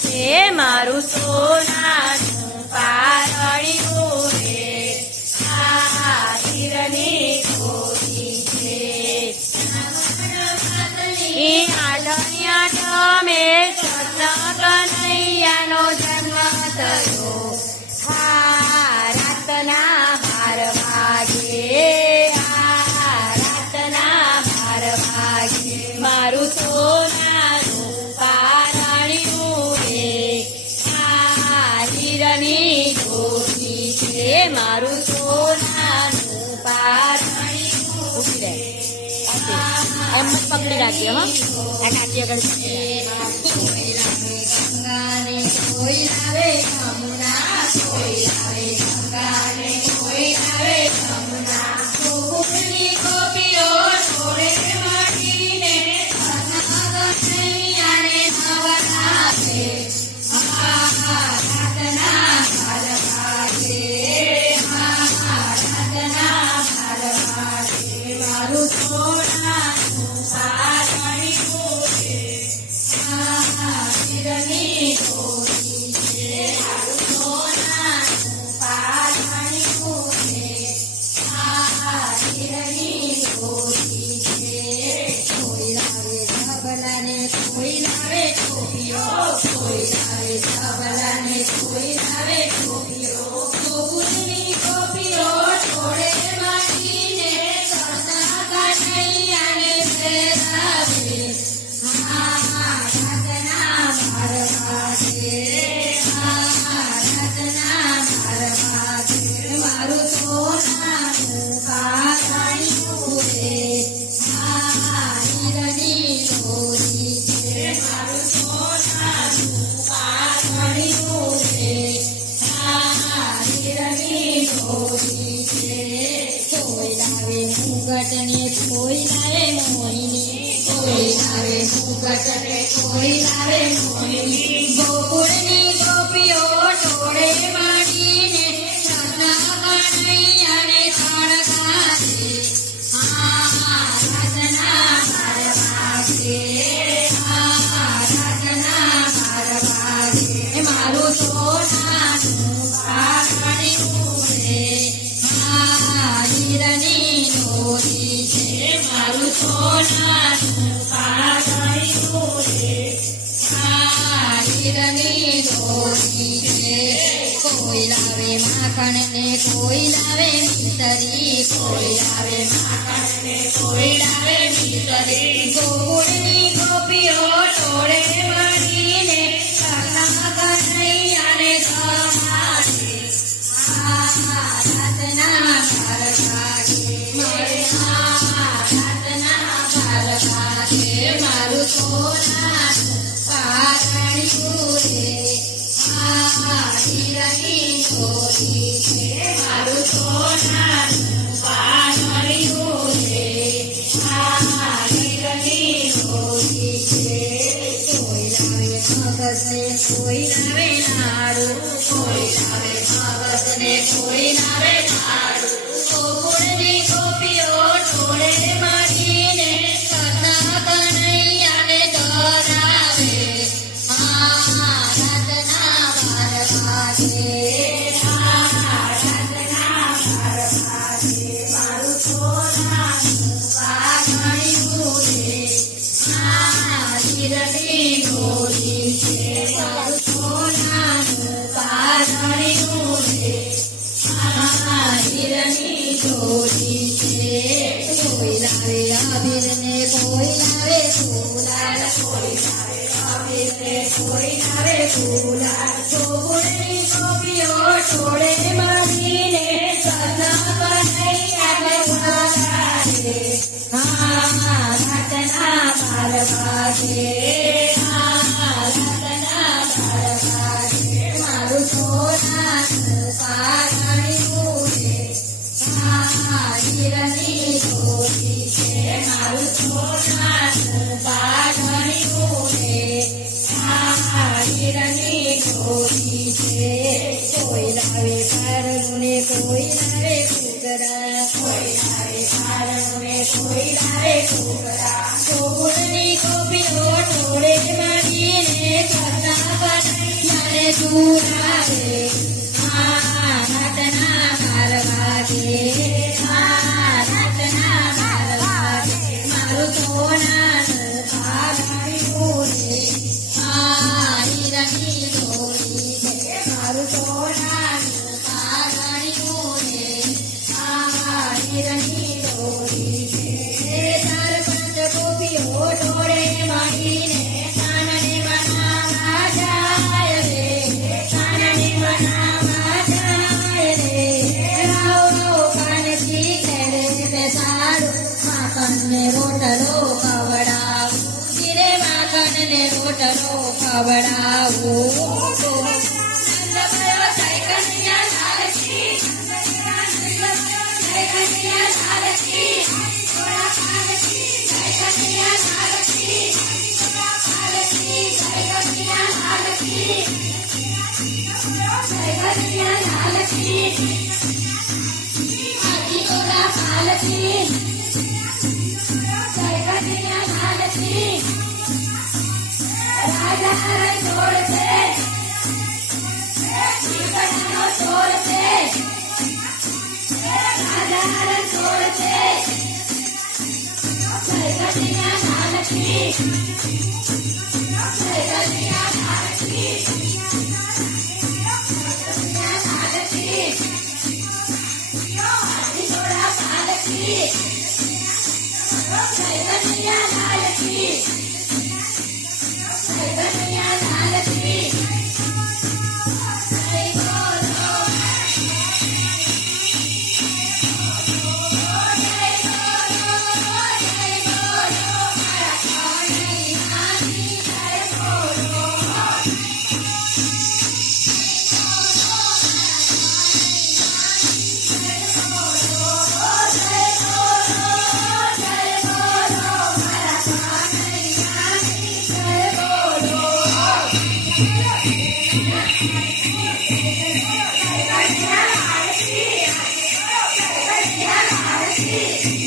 છે મારું સોનાનું પારણ્યું રે આ હીરની ગોરી છે આઠમિયા મે કૃષ્ણ કનૈયાનો જન્મ થયો રાતના 12 વાગે રાતના 12 વાગે મારું સોનાનું પારણ્યું રે આ હીરની ગોરી છે મારું સોનાનું પારણ્યું ઉભી રહે એમ જ પકડી રાખજો હો આ કાચી આગળ ગંગાને કોઈ લાવે યમુના કોઈ લાવે ગંગાને કોઈ લાવે યમુના ગોકુળની ગોપીઓ જોડે મળીને કનૈયાને નવરાવે રાતના 12 વાગે રાતના 12 વાગે મારું સોનાનું પારણ્યું રે હીરની ગોરી છે મારું સોનાનું પારણ્યું રે હીરની ગોરી છે કોઈ લાવે ધબલાને કોઈ લાવે ટોપીઓ કોઈ લાવે ધબલાને કોઈ લાવે ટોપીઓ ગોકુળની ગોપીઓ જોડે મળીને કૃષ્ણ કનૈયાને પહેરાવે રાતના 12 વાગે રાતના 12 વાગે મારું સોનાનું પારણ્યું રે હીરની ગોરી છે મારું સોનાનું પારણ્યું રે હીરની ગોરી છે કોઈ લાવે મુગટને કોઈ લાવે મોહિની કોઈ લાવે મુગટને કોઈ લાવે મોહિની ગોકુળની ગોપીઓ જોડે મળીને કૃષ્ણ કનૈયાને સળગાવે રાતના 12 વાગે રાતના 12 વાગે મારું સોનાનું પારણ્યું રે હીરની ગોરી છે મારું સોનાનું પારણ્યું રે હીરની ગોરી છે કોઈ લાવે માખણને કોઈ લાવે મિસરી કોઈ લાવે માખણને કોઈ લાવે મિસરી ગોકુળની ગોપીઓ જોડે મળીને કૃષ્ણ કનૈયાને રમાડે રાતના 12 વાગે રાતના 12 વાગે મારું સોનાનું પારણ્યું રે હીરની ગોરી છે મારું સોનાનું પારણ્યું રે હીરની ગોરી છે કોઈ લાવે મગજને કોઈ લાવે નાડું કોઈ લાવે મગજને કોઈ લાવે નાડું ગોકુળની ગોપીઓ જોડે મળીને કૃષ્ણ કનૈયાને ધરાવે રાતના 12 વાગે રાતના 12 વાગે મારું સોનાનું પારણ્યું રે હીરની ગોરી છે મારું સોનાનું પારણ્યું રે હીરની ગોરી છે કોઈ લાવે અબીરને કોઈ લાવે ગુલાલ કોઈ લાવે અબીરને કોઈ લાવે ગુલાલ ગોકુળની ગોપીઓ જોડે મળીને કૃષ્ણ કનૈયાને વગાડે રાતના 12 વાગે રાતના 12 વાગે મારું સોનાનું પારણ્યું રે હીરની ગોરી છે મારું સોનાનું પારણ્યું રે હીરની ગોરી છે કોઈ લાવે પારણું ને કોઈ લાવે डुगरा कोई लारे पारण में कोई लारे डुगरा गोकुळनी गोपीओ टोळे मागीने कथा बनाई चूरा रे रातना मारवागे रातना मारवागे मारू सोनाનું પારણ્યું રે હીરાની ડોલી છે મારું સોનાનું પારણ્યું રે હીરાની ડોલી છે ચાર પાંચ ગોપીઓ ટોળે મળીને કાનને મનાવા જાય રે કાનને મનાવા જાય રે રાવ કાનથી ખેડે બેસાડું માખણને રોટલો ખવડાવું ધીરે માખણને રોટલો ખવડાવું નંદભયો જય કનૈયા લાલ કી નંદભયો જય કનૈયા લાલ કી થોડા પાલકી જય કનૈયા લાલ કી થોડા પાલકી જય કનૈયા લાલ કી જય કનૈયા લાલ કી આજી થોડા પાલકી જય કનૈયા લાલ કી રાજા રણછોડ છે જીવનનો ચોર છે રાજા રણછોડ છે જય કનૈયા લાલ કી જય કનૈયા લાલ કી કનૈયા લાલ કી આજી થોડા પાલકી જય કનૈયા લાલ કી જય કનૈયા લાલ કી જય બોલો મારા કનૈયાની જય બોલો Yeah.